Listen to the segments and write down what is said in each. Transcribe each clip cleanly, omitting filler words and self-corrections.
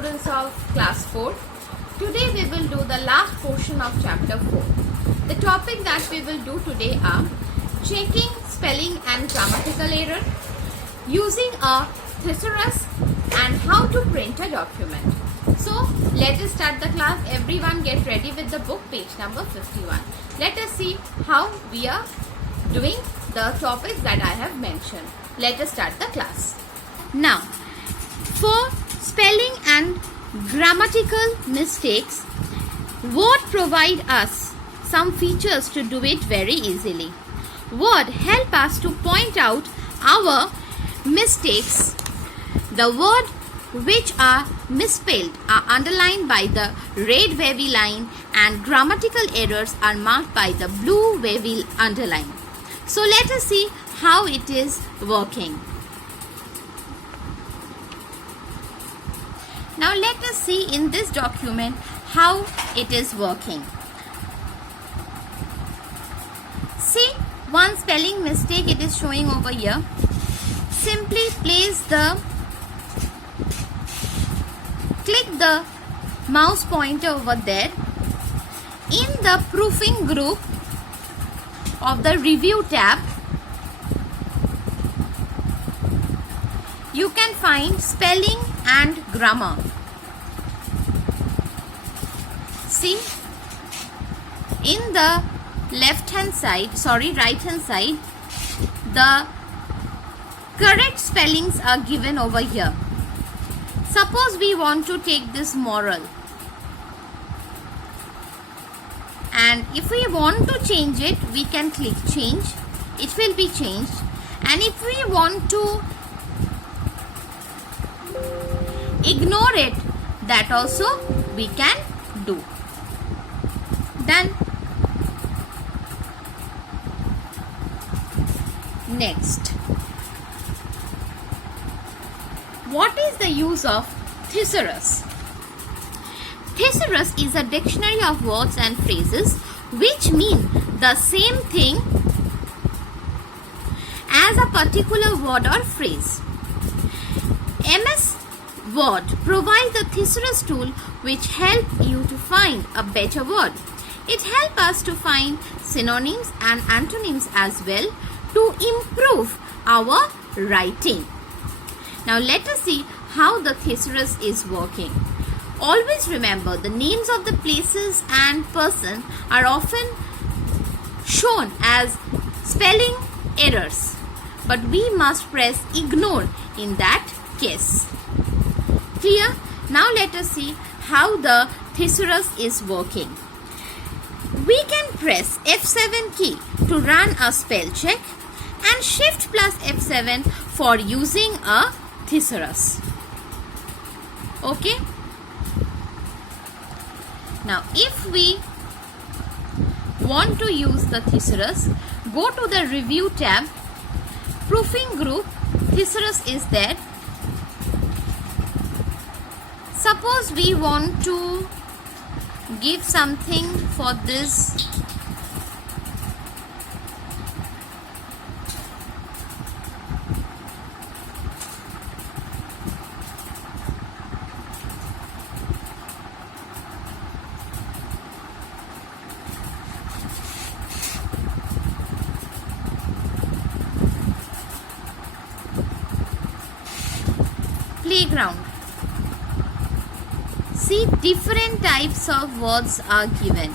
students of class 4. Today we will do the last portion of chapter 4. The topic that we will do today are checking spelling and grammatical error, using a thesaurus, and how to print a document. So let us start the class. Everyone get ready with the book, page number 51. Let us see how we are doing the topics that I have mentioned. Let us start the class. Now, for spelling and grammatical mistakes, Word provide us some features to do it very easily. Word help us to point out our mistakes. The word which are misspelled are underlined by the red wavy line and grammatical errors are marked by the blue wavy underline. So let us see how it is working. Now let us see in this document how it is working. See, one spelling mistake it is showing over here. Simply click the mouse pointer over there. In the proofing group of the review tab, you can find spelling and grammar. See, in the right hand side, the correct spellings are given over here. Suppose we want to take this moral, and if we want to change it, we can click change. It will be changed. And if we want to ignore it, that also we can do. Done. Next, what is the use of thesaurus? Thesaurus is a dictionary of words and phrases which mean the same thing as a particular word or phrase. MS Word provides a thesaurus tool which help you to find a better word. It helps us to find synonyms and antonyms as well to improve our writing. Now let us see how the thesaurus is working. Always remember, the names of the places and person are often shown as spelling errors, but we must press ignore in that case. Clear? Now let us see how the thesaurus is working. We can press F7 key to run a spell check and Shift plus F7 for using a thesaurus. Okay? Now if we want to use the thesaurus, go to the review tab, proofing group, thesaurus is there. Suppose we want to give something for this. Playground. See, different types of words are given.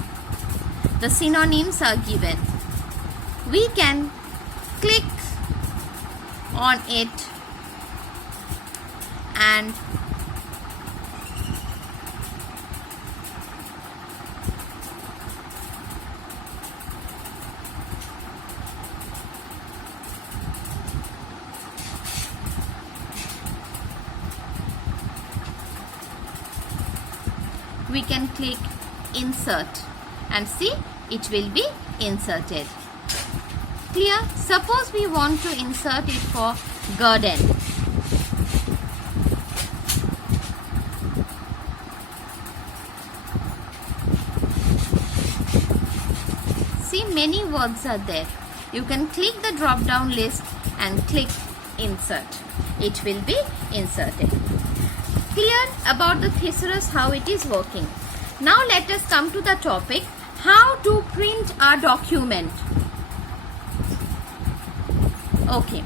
The synonyms are given. We can click on it and we can click insert and see it will be inserted. Clear? Suppose we want to insert it for garden. See, many words are there. You can click the drop down list and click insert. It will be inserted. Clear about the thesaurus, how it is working. Now let us come to the topic, how to print a document. Okay,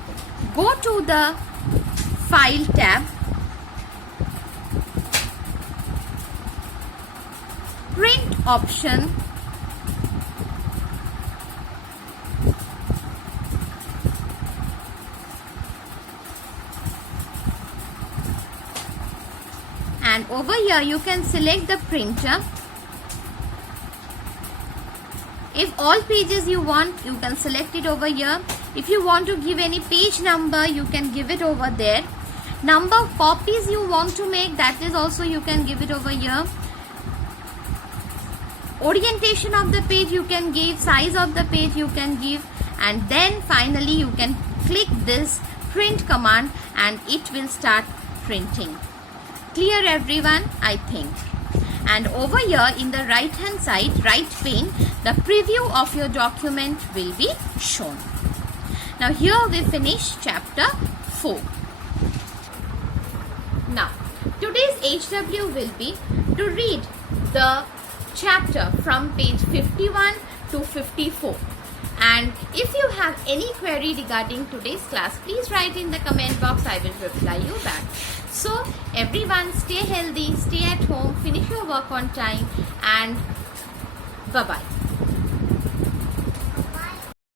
go to the File tab, Print option, and over here you can select the printer. If all pages you want, you can select it over here. If you want to give any page number, you can give it over there. Number of copies you want to make, that is also you can give it over here. Orientation of the page you can give, size of the page you can give, and then finally you can click this print command and it will start printing. Clear everyone, I think. And over here in the right hand side, right pane, the preview of your document will be shown. Now here we finish chapter 4. Now today's HW will be to read the chapter from page 51 to 54. And if you have any query regarding today's class, please write in the comment box. I will reply you back. So everyone, stay healthy, stay at home, finish your work on time, and bye-bye.